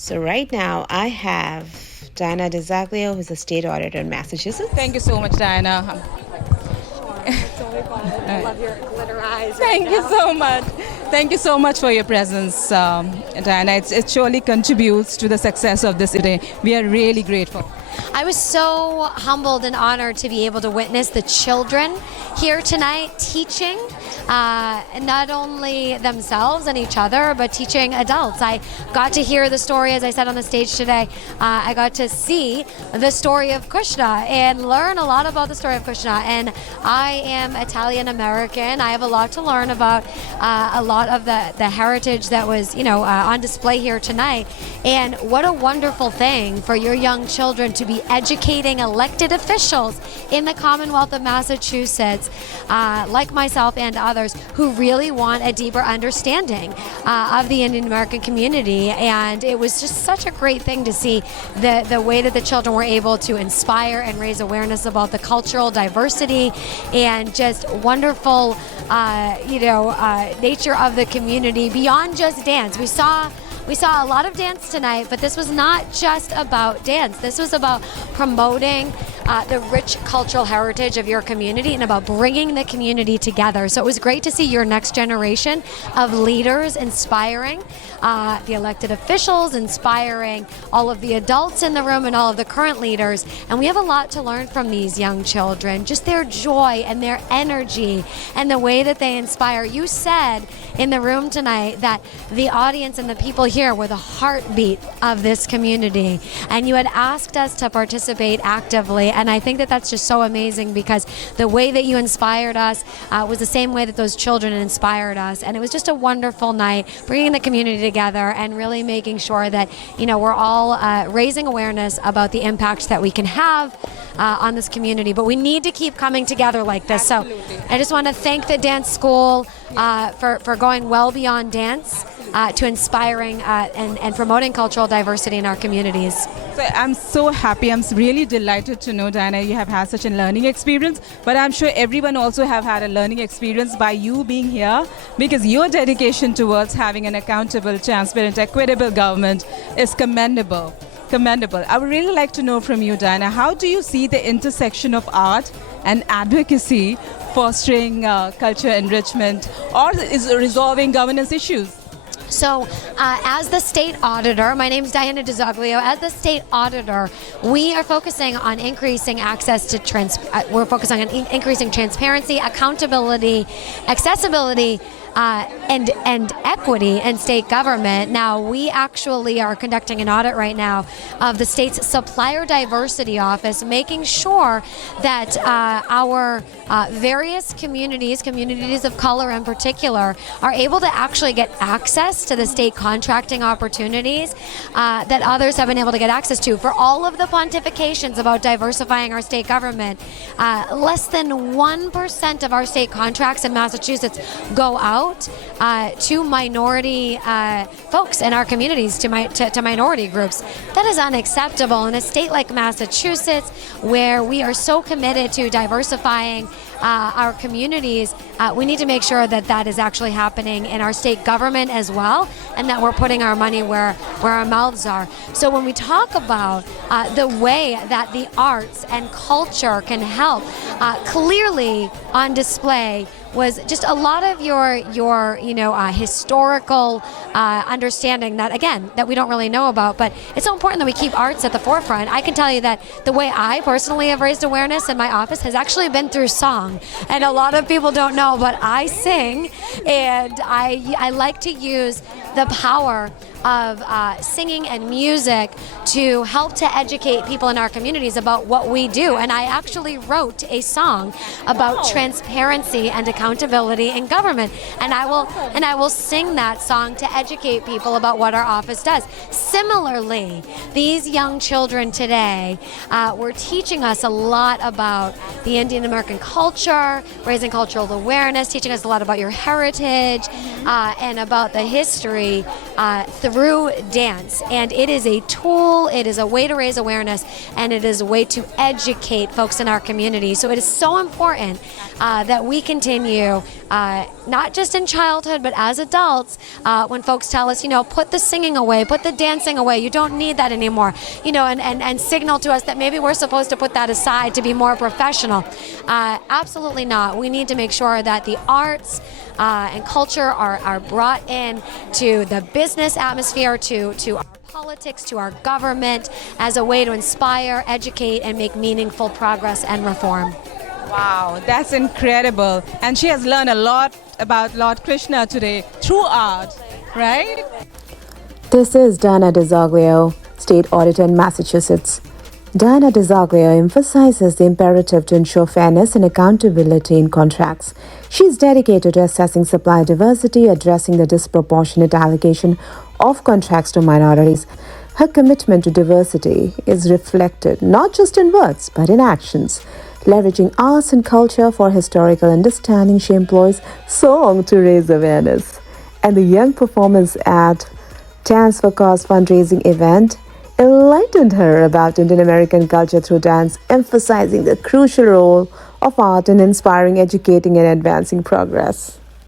So right now I have Dizoglio, who's a state auditor in Massachusetts. Thank you so much, Diana. It's only fun. I love your glitter eyes. Thank you so much. Thank you so much for your presence, Diana. It surely contributes to the success of this day. We are really grateful. I was so humbled and honored to be able to witness the children here tonight teaching not only themselves and each other, but teaching adults. I got to hear the story, as I said on the stage today. I got to see the story of Krishna and learn a lot about the story of Krishna. And I am Italian American. I have a lot to learn about a lot of the heritage that was, on display here tonight. And what a wonderful thing for your young children to be educating elected officials in the Commonwealth of Massachusetts, like myself and others, who really want a deeper understanding of the Indian American community. And it was just such a great thing to see the way that the children were able to inspire and raise awareness about the cultural diversity and just wonderful, nature of the community beyond just dance. We saw a lot of dance tonight, but this was not just about dance. This was about promoting the rich cultural heritage of your community and about bringing the community together. So it was great to see your next generation of leaders inspiring the elected officials, inspiring all of the adults in the room and all of the current leaders. And we have a lot to learn from these young children, just their joy and their energy and the way that they inspire. You said in the room tonight that the audience and the people here were the heartbeat of this community, and you had asked us to participate actively. And I think that that's just so amazing, because the way that you inspired us was the same way that those children inspired us. And it was just a wonderful night, bringing the community together and really making sure that, we're all raising awareness about the impact that we can have on this community. But we need to keep coming together like this. Absolutely. So I just want to thank the dance school for going well beyond dance to inspiring and promoting cultural diversity in our communities. So I'm so happy. I'm really delighted to know, Diana, you have had such a learning experience. But I'm sure everyone also have had a learning experience by you being here, because your dedication towards having an accountable, transparent, equitable government is commendable. I would really like to know from you, Diana, how do you see the intersection of art and advocacy fostering culture enrichment or is resolving governance issues? So as the state auditor, my name is Diana Dizoglio. As the state auditor, we are focusing on increasing access to we're focusing on increasing transparency, accountability, accessibility, and equity in state government. Now, we actually are conducting an audit right now of the state's Supplier Diversity Office, making sure that our various communities of color in particular, are able to actually get access to the state contracting opportunities that others have been able to get access to. For all of the pontifications about diversifying our state government, less than 1% of our state contracts in Massachusetts go out to minority folks in our communities, to minority groups. That is unacceptable in a state like Massachusetts, where we are so committed to diversifying our communities. We need to make sure that that is actually happening in our state government as well, and that we're putting our money where our mouths are. So when we talk about the way that the arts and culture can help, clearly on display was just a lot of your historical understanding that we don't really know about. But it's so important that we keep arts at the forefront. I can tell you that the way I personally have raised awareness in my office has actually been through song. And a lot of people don't know, but I sing, and I like to use the power of singing and music to help to educate people in our communities about what we do. And I actually wrote a song about transparency and accountability in government, and I will sing that song to educate people about what our office does. Similarly, these young children today were teaching us a lot about the Indian American culture, raising cultural awareness, teaching us a lot about your heritage and about the history through dance. And it is a tool, it is a way to raise awareness, and it is a way to educate folks in our community. So it is so important that we continue not just in childhood, but as adults, when folks tell us, put the singing away, put the dancing away, you don't need that anymore, and signal to us that maybe we're supposed to put that aside to be more professional. Absolutely not. We need to make sure that the arts and culture are brought in to the business atmosphere, to our politics, to our government, as a way to inspire, educate, and make meaningful progress and reform. Wow, that's incredible. And she has learned a lot about Lord Krishna today through art, right? This is Diana Dizoglio, State Auditor in Massachusetts. Diana Dizoglio emphasizes the imperative to ensure fairness and accountability in contracts. She is dedicated to assessing supply diversity, addressing the disproportionate allocation of contracts to minorities. Her commitment to diversity is reflected not just in words but in actions. Leveraging arts and culture for historical understanding, she employs song to raise awareness. And the young performance at Dance for Cause fundraising event enlightened her about Indian American culture through dance, emphasizing the crucial role of art in inspiring, educating, and advancing progress.